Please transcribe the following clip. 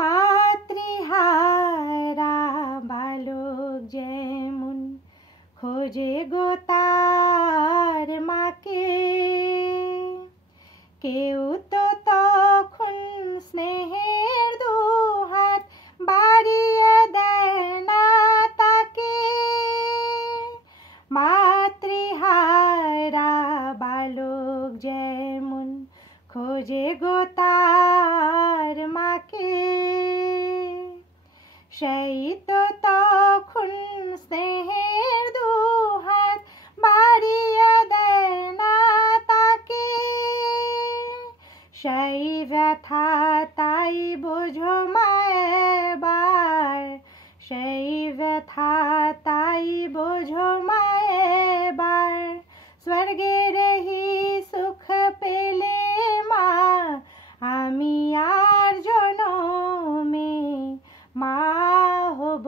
মাতৃহারা বালক যেমন খোঁজে গো তার মাকে, কেউ তো তখন স্নেহের দুহাত বাড়িয়ে দেয় না তাকে। মাতৃহারা বালক যেমন খোঁজে গো তার মাকে, সেই তো তখন স্নেহের দুহাত বাড়িয়ে দেয় না তাকে। সেই ব্যথা তাই বোঝো মা এবার, সেই ব্যথা তাই বোঝো মা এবার। স্বর্গের হি সুখ পেলে মা, আমি আর জনমে মা হব